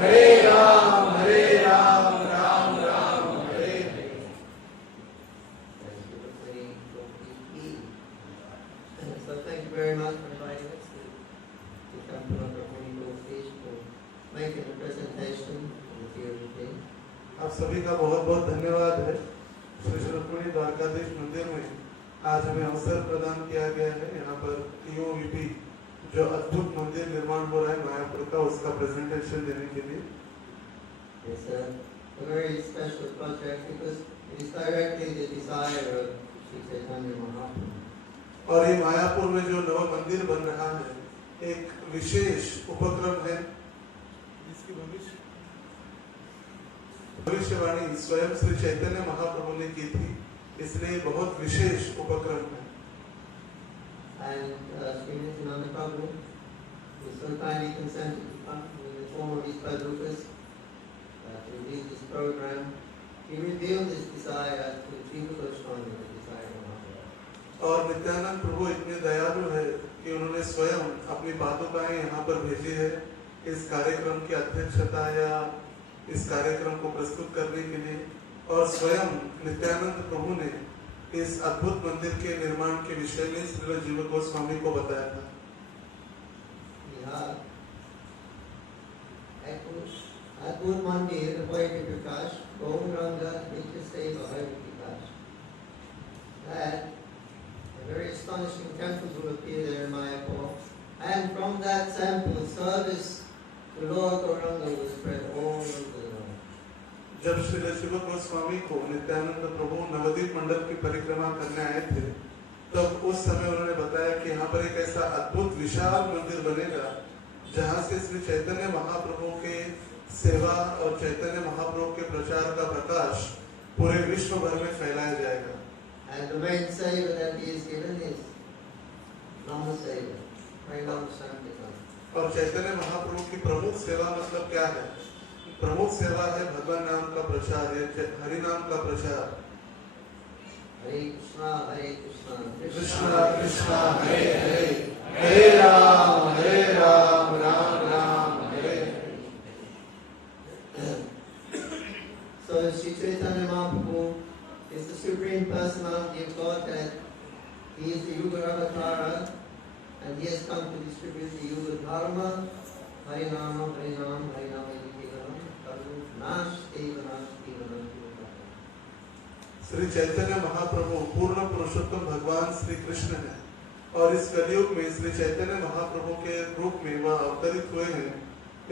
Hare Ram Ram Ram Hare Hare. So thank you very much for inviting us to come to our Holy Ghost stage for making a presentation of the theory of things. आप सभी का बहुत बहुत धन्यवाद है। श्री रुक्मिणी द्वारकाधीश मंदिर में आज हमें अवसर प्रदान किया गया है। यहाँ पर TOVP जो अद्भुत मंदिर निर्माण हो रहा है मायापुर का, उसका प्रेजेंटेशन देने के लिए। It's a very special project because it is directly the desire of Sri Chaitanya Mahaprabhu. और ये मायापुर में जो नवा मंदिर बन रहा है एक विशेष उपक्रम है जिसकी भविष्यवाणी स्वयं श्री चैतन्य महाप्रभु ने की थी, इसलिए बहुत विशेष उपक्रम है। And Sri Nityananda Prabhu is so kindly consented to come in the form of his Padukas to lead this program. He revealed his desire to Jiva Goswami, the desire of Mahaprabhu. और नित्यानंद प्रभु इतने दयालु है कि उन्होंने स्वयं अपनी पादुकाएं यहाँ पर भेजी है इस कार्यक्रम की अध्यक्षता या इस कार्यक्रम को प्रस्तुत करने के लिए। और स्वयं नित्यानंद प्रभु ने इस अद्भुत मंदिर के निर्माण के विषय में श्रील जीव गोस्वामी को बताया था। अद्भुत मंदिर Vaidya Prakash, Gauranga Nitya Seva Vaidya Prakash. That very astonishing temples will appear there in Mayapur, and from that temple service to Lord Gauranga will spread all over the world. जब श्री शिव गोस्वामी को नित्यानंद प्रभु नवदीप मंडल की परिक्रमा करने आए थे, तब उस समय उन्होंने बताया कि यहाँ पर एक ऐसा अद्भुत विशाल मंदिर बनेगा जहाँ से श्री चैतन्य महाप्रभु के सेवा और चैतन्य महाप्रभु के प्रचार का प्रकाश पूरे विश्व भर में फैलाया जाएगा। And the main seva that he is given is Nama Seva, Harinam Sankirtan. और चैतन्य महाप्रभु की प्रमुख सेवा मतलब क्या है? प्रमुख सेवा है भगवान नाम का प्रचार, हरि नाम का प्रचार। Hare Krishna, Krishna Krishna Hare Hare, Hare Ram Ram Ram Hare. So Sri Chaitanya Mahaprabhu is the Supreme Personality of Godhead. He is the Yuga Avatara, and he has come to distribute the Yuga Dharma, Harinama, Harinam, Harinama, Harinam, Karu, Nash, Deva, Nash, Deva, Nash, Deva. Shri Chaitanya Mahaprabhu पूर्ण पुरुषोत्तम भगवान श्री कृष्ण है और इस कलयुग में श्री चैतन्य महाप्रभु के रूप में वह अवतरित हुए हैं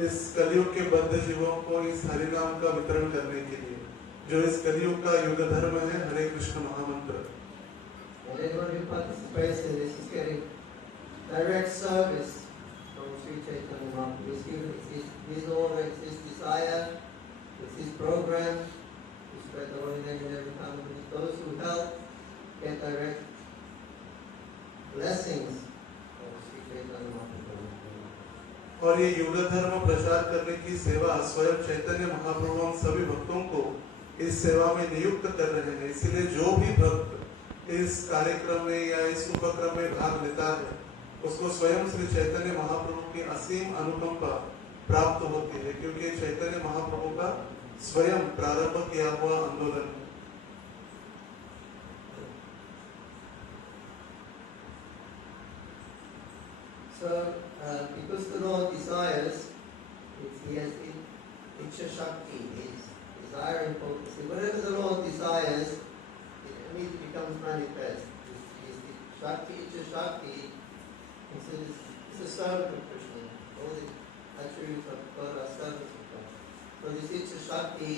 इस कलयुग के बद्ध जीवों को इस हरि नाम का वितरण करने के लिए, जो इस कलयुग का युग धर्म है, हरे कृष्ण महामंत्र। And anyone who participates in this is getting direct service from Sri Chaitanya Mahaprabhu. He's given his order, it's his desire, it's his program to spread the holy name in every family. Those who help get direct blessings of Sri Chaitanya Mahaprabhu. और ये युग धर्म प्रचार करने की सेवा स्वयं चैतन्य महाप्रभु हम सभी भक्तों को इस सेवा में नियुक्त कर रहे हैं। इसीलिए जो भी भक्त इस कार्यक्रम में या इस उपक्रम में भाग लेता है उसको स्वयं श्री चैतन्य महाप्रभु की असीम अनुकंपा प्राप्त होती है, क्योंकि चैतन्य महाप्रभु का स्वयं प्रारंभ किया हुआ आंदोलन है। So, because the Lord desires, he has Ichha Shakti, his desire and potency. Whatever the Lord desires, it immediately becomes manifest. His Shakti, Ichha Shakti, it's a servant of Krishna. All the attributes of God are servants of God. So this Ichha Shakti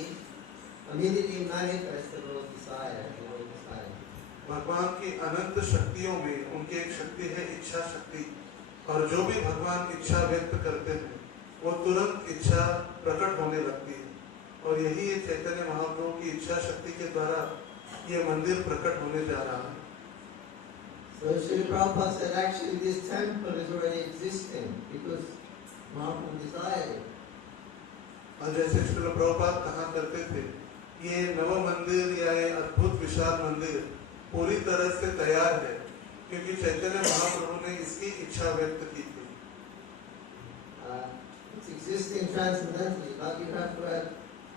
immediately manifests the Lord's desire, the Lord's desire. भगवान की अनंत शक्तियों में उनकी एक शक्ति है इच्छा शक्ति, और जो भी भगवान इच्छा व्यक्त करते हैं वो तुरंत इच्छा प्रकट होने लगती है, और यही चैतन्य महाप्रभु की इच्छा शक्ति के द्वारा ये मंदिर प्रकट होने जा रहा है। So Srila Prabhupada said actually this temple is already existing because Mahaprabhu desired it. और जैसे श्रील प्रभुपाद कहा करते थे, ये नव मंदिर या ये अद्भुत विशाल मंदिर पूरी तरह से तैयार है क्योंकि चैतन्य महाप्रभु ने इसकी इच्छा व्यक्त की थी। It's existing transcendentally, but you have to have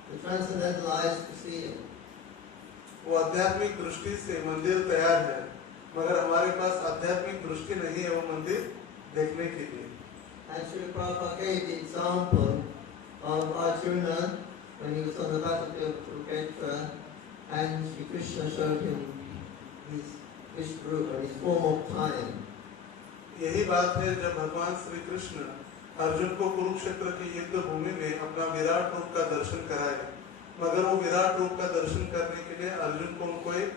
the transcendental eyes to see it. वो आध्यात्मिक दृष्टि से मंदिर तैयार है, मगर हमारे पास आध्यात्मिक दृष्टि नहीं है वो मंदिर देखने के लिए। And Srila Prabhupada gave the example of Arjuna when he was on the battlefield of Kurukshetra, and Sri Krishna showed him his Vishvarupa, his form of time. यही बात है जब भगवान श्री कृष्ण अर्जुन को कुरुक्षेत्र की युद्ध भूमि में अपना विराट रूप का दर्शन कराए, मगर वो विराट रूप का दर्शन करने के लिए अर्जुन को उनको एक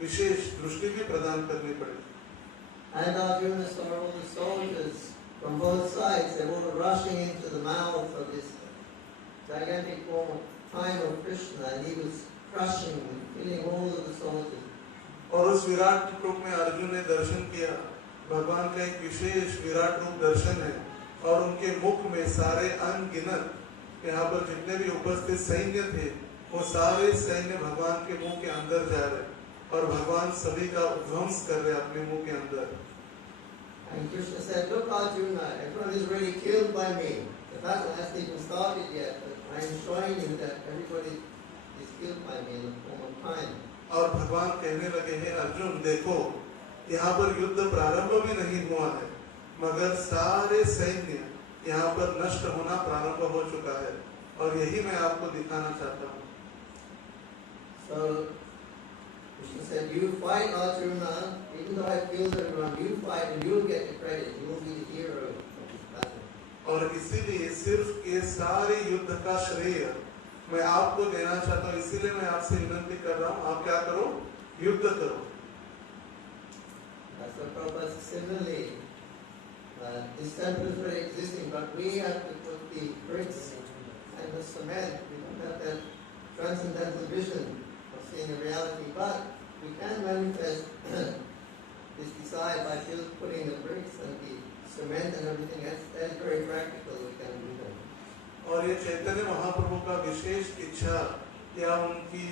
विशेष दृष्टि भी प्रदान करनी पड़ी। And Arjuna saw all the soldiers from both sides. They were rushing into the mouth of this gigantic form of time of Krishna, and he was crushing and killing all of the soldiers. और उस विराट रूप में अर्जुन ने दर्शन किया। भगवान का एक विशेष विराट रूप दर्शन है और उनके मुख में सारे अनगिनत यहाँ पर जितने भी उपस्थित सैन्य थे वो सारे सैन्य भगवान के मुंह के अंदर जा रहे और भगवान सभी का ध्वंस कर रहे अपने मुंह के अंदर। And Krishna said, "Look, Arjuna, everyone is already killed by me. The battle hasn't even started yet, but I am showing you that everybody is killed by me in the form of time." और भगवान कहने लगे हैं, अर्जुन देखो, यहाँ पर युद्ध प्रारंभ भी नहीं हुआ है, मगर सारे सैन्य यहाँ पर नष्ट होना प्रारंभ हो चुका है और यही मैं आपको दिखाना चाहता हूँ। So Krishna said, "You fight, Arjuna. Even though I killed everyone, you fight and you'll get the credit. You will be the hero of this battle." और इसीलिए सिर्फ ये सारे युद्ध का श्रेय मैं आपको देना चाहता हूँ, इसीलिए मैं आपसे विनती कर रहा हूँ, आप क्या करो, युद्ध करो। So Prabhupada similarly, this temple is already existing, but we have to put the bricks and the cement. We don't have that transcendental vision of seeing a reality, but we can manifest this desire by putting the bricks and the cement and everything. That's very practical. We can do that. और ये चैतन्य महाप्रभु का विशेष इच्छा या उनकी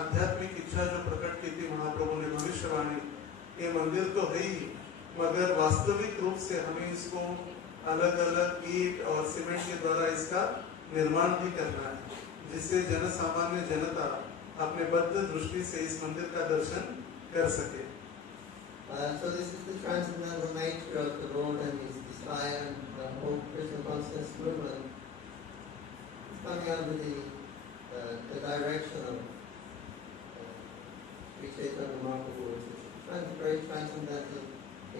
आध्यात्मिक इच्छा जो प्रकट की थी महाप्रभु ने भविष्यवाणी, ये मंदिर तो है ही, मगर वास्तविक रूप से हमें इसको अलग अलग ईंट और सीमेंट के द्वारा इसका निर्माण भी करना है, जिससे जन सामान्य जनता अपने बद्ध दृष्टि से इस मंदिर का दर्शन कर सके। So this is the transcendental nature of the Lord and his desire and the whole Krishna consciousness movement. It's coming under the direction of Sri Chaitanya Mahaprabhu, which is a very transcendental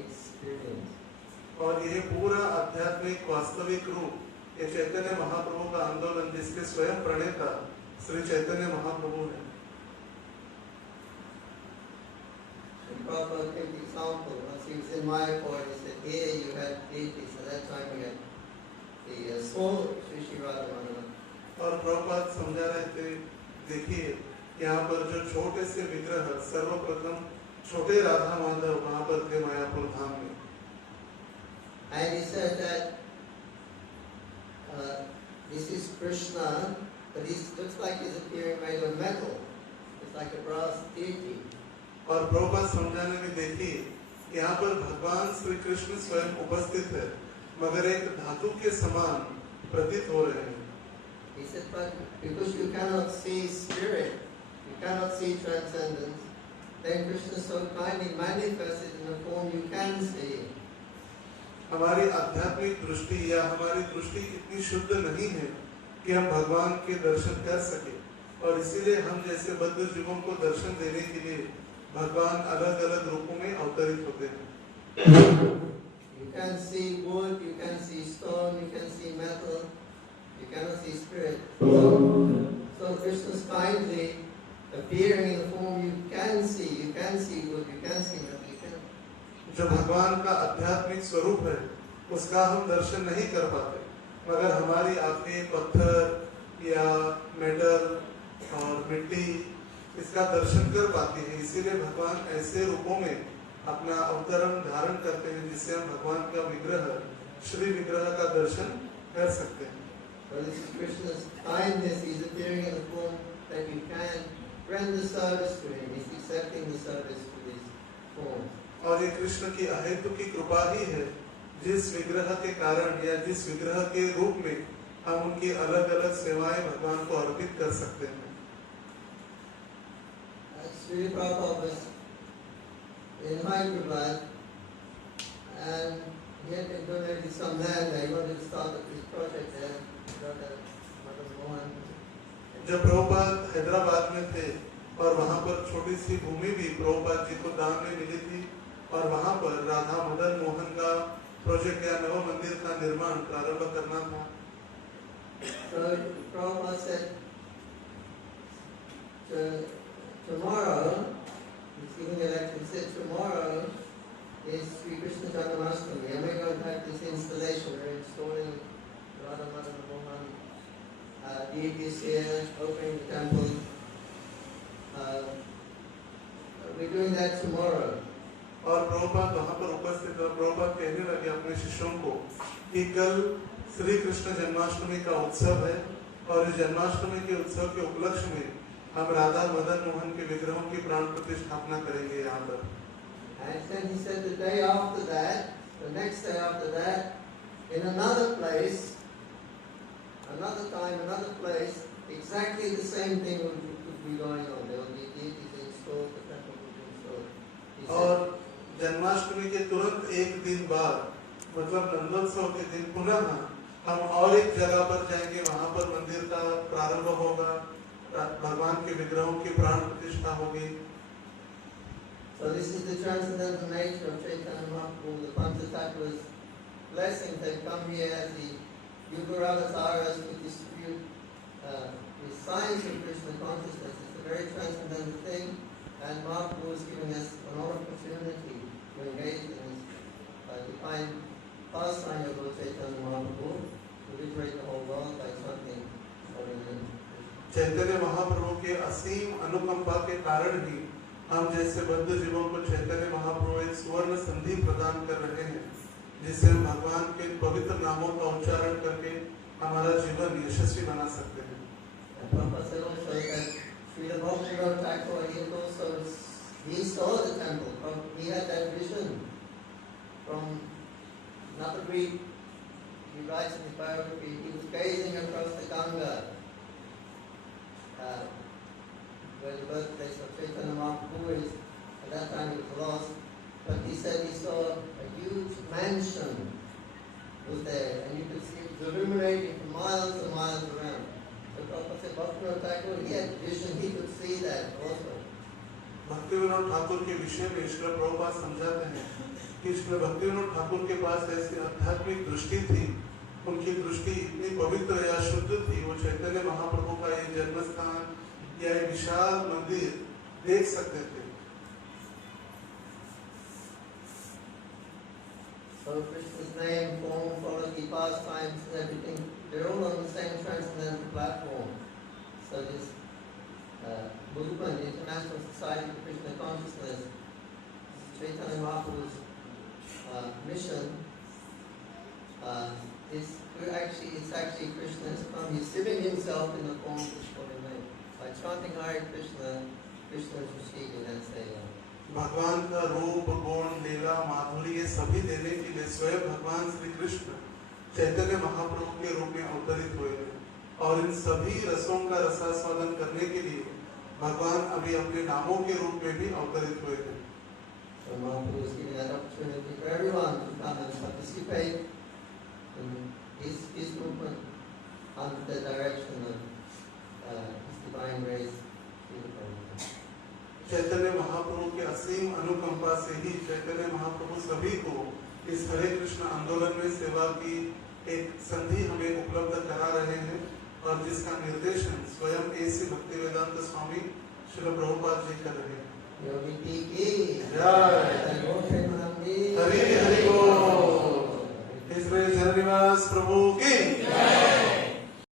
experience. और ये पूरा आध्यात्मिक वास्तविक रूप ये चैतन्य महाप्रभु का आंदोलन जिसके स्वयं प्रणेता श्री चैतन्य महाप्रभु है। Prabhupada gave the example, once he was in Mayapur, he said, here you had deities, at that time we had the small Sri Radharani. और प्रभुपाद समझा रहे थे, देखिए यहाँ पर जो छोटे से विग्रह सर्वप्रथम छोटे राधा माधव वहाँ पर थे मायापुर धाम में। And he said that this is Krishna, but he looks like he's appearing made of metal. It's like a brass deity. और प्रभुपाद समझाने में देखिए यहाँ पर भगवान श्री कृष्ण स्वयं उपस्थित है, मगर एक धातु के समान प्रतीत हो रहे हैं। He said, but because you cannot see spirit, you cannot see transcendence, then Krishna so kindly manifested in a form you can see. हमारी आध्यात्मिक दृष्टि या हमारी दृष्टि इतनी शुद्ध नहीं है कि हम भगवान के दर्शन कर सके, और इसीलिए हम जैसे बद्ध जीवों को दर्शन देने के लिए भगवान अलग अलग रूपों में अवतरित होते हैं। You can see wood, you can see stone, you can see metal, you cannot see spirit. So Krishna is kindly appearing in the form you can see wood, you can see metal, you can. जो भगवान का आध्यात्मिक स्वरूप है उसका हम दर्शन नहीं कर पाते, मगर हमारी आंखें पत्थर या मेटल और मिट्टी इसका दर्शन कर पाती है। इसीलिए भगवान ऐसे रूपों में अपना अवतरण धारण करते हैं जिससे हम भगवान का विग्रह श्री विग्रह का दर्शन कर सकते हैं। But this is Krishna's kindness. He's appearing in a form that you can render service to him. He's accepting the service to this form. और ये कृष्ण की अहेतु की कृपा ही है, जिस विग्रह के कारण या जिस विग्रह के रूप में हम उनकी अलग अलग सेवाएं भगवान को अर्पित कर सकते हैं। Srila Prabhupada was in Hyderabad and he had been donated some land there. He wanted to start this project there. Madan Mohan. जब प्रभुपाद हैदराबाद में थे और वहाँ पर छोटी सी भूमि भी प्रभुपाद जी को दान में मिली थी और वहाँ पर राधा मदन मोहन का प्रोजेक्ट या नव मंदिर का निर्माण प्रारंभ करना था। So Prabhupada said, tomorrow, he's giving a lecture, he said tomorrow is Sri Krishna Janmashtami and we're going to have this installation, we're installing Radha Madan Mohan deities here, opening the temple. We're doing that tomorrow. और प्रभुपाद वहाँ पर उपस्थित और प्रभुपाद कहने लगे अपने शिष्यों को कि कल श्री कृष्ण जन्माष्टमी का उत्सव है और इस जन्माष्टमी के उत्सव के उपलक्ष्य में हम राधा मदन मोहन के विग्रहों की प्राण प्रतिष्ठापना करेंगे यहाँ पर। And then he said the day after that, the next day after that, in another place, another time, another place, exactly the same thing would be going on. There would be deities installed, the temple would be installed. He said, और जन्माष्टमी के तुरंत एक दिन बाद मतलब नंदोत्सव के दिन पुनः हम और एक जगह पर जाएंगे, वहाँ पर मंदिर का प्रारंभ होगा, भगवान के विग्रहों की प्राण प्रतिष्ठा होगी। So this is the transcendental nature of Chaitanya Mahaprabhu, the Panchatattva's blessings. They come here as the Yugaravasaras to distribute the signs of Krishna consciousness. It's a very transcendental thing, and Mahaprabhu is giving us an opportunity to engage in this divine pastime of Lord Chaitanya Mahaprabhu, to liberate the whole world by chanting Holy Name. Chaitanya Mahaprabhu के असीम अनुकंपा के कारण ही हम जैसे बद्ध जीवों को चैतन्य महाप्रभु एक सुवर्ण संधि प्रदान कर रहे हैं, जिससे हम भगवान के पवित्र नामों का उच्चारण करके हमारा जीवन यशस्वी बना सकते हैं। Prabhupada said also that Srila Bhaktivinoda Thakur, he installed the temple. He had that vision from Navadvip. He writes in his biography, he was gazing across the Ganga, where the birthplace of Chaitanya Mahaprabhu is. At that time it was lost. But he said he saw a huge mansion was there, and you could see it illuminating for miles and miles around. So Prabhupada said, Bhaktivinoda Thakur, he had vision, he could see that also. Bhaktivinod Thakur के विषय में श्रील प्रभुपाद समझाते हैं कि श्रील भक्तिविनोद ठाकुर के पास ऐसी आध्यात्मिक दृष्टि थी, उनकी दृष्टि इतनी पवित्र या शुद्ध थी, वो चैतन्य महाप्रभु का ये जन्म स्थान या एक विशाल मंदिर देख सकते थे। So Krishna's name, form, quality, pastimes, and everything, they're all on the same transcendental platform. So this movement, the International Society for Krishna Consciousness, Chaitanya Mahaprabhu's mission, it's actually Krishna's come. He's sitting himself in the form of this holy name. By chanting Hare Krishna, Krishna is receiving that seva. भगवान का रूप, गुण, लीला, माधुरी ये सभी देने के लिए स्वयं भगवान श्री कृष्ण चैतन्य महाप्रभु के रूप में अवतरित हुए हैं और इन सभी रसों का रसास्वादन करने के लिए भगवान अभी अपने नामों के रूप में भी अवतरित हुए हैं। So Mahaprabhu is giving that opportunity for everyone to come and participate in his movement under the direction of his divine grace. Chaitanya Mahaprabhu के असीम अनुकंपा से ही चैतन्य महाप्रभु सभी को इस हरे कृष्ण आंदोलन में सेवा की एक संधि हमें उपलब्ध करा रहे हैं और जिसका निर्देशन स्वयं ऐसी भक्ति वेदांत स्वामी श्रील प्रभुपाद जी कर रहे हैं। Yogi Ki जय।